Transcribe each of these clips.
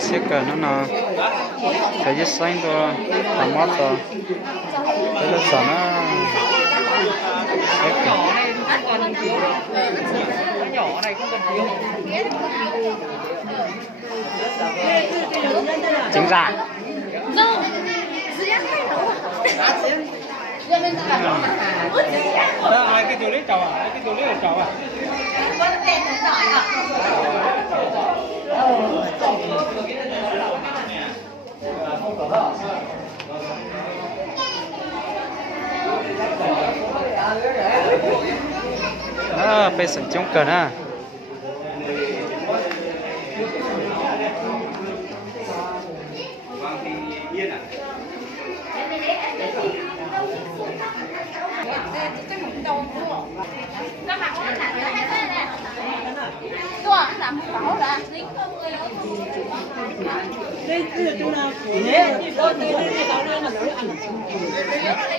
sẽ cả nó cái gì xanh đó tomato cái là sao nó sẽ cả nhỏ này không cần thiếu. trứng gà Ai cái chỗ đấy chào à? Cái chỗ đấy là chào à? phải sử dụng cần à đây là chúng ta thế tôi thấy đây tao đang là nó ăn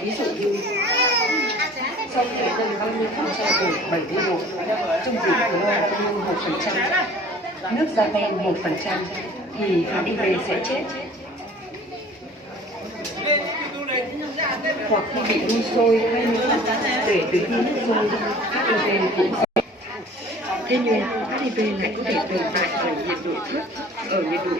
ví dụ như sau khi dân bao nhiêu phần trăm củi 7 tiếng đồng trung bình của hoa tăng lên 1%, nước da đen 1% thì HIV sẽ chết. Hoặc khi bị đun sôi hay để từ khi nước sôi HIV cũng sẽ. Thế nhưng HIV lại có thể tồn tại ở nhiệt độ thấp, ở nhiệt độ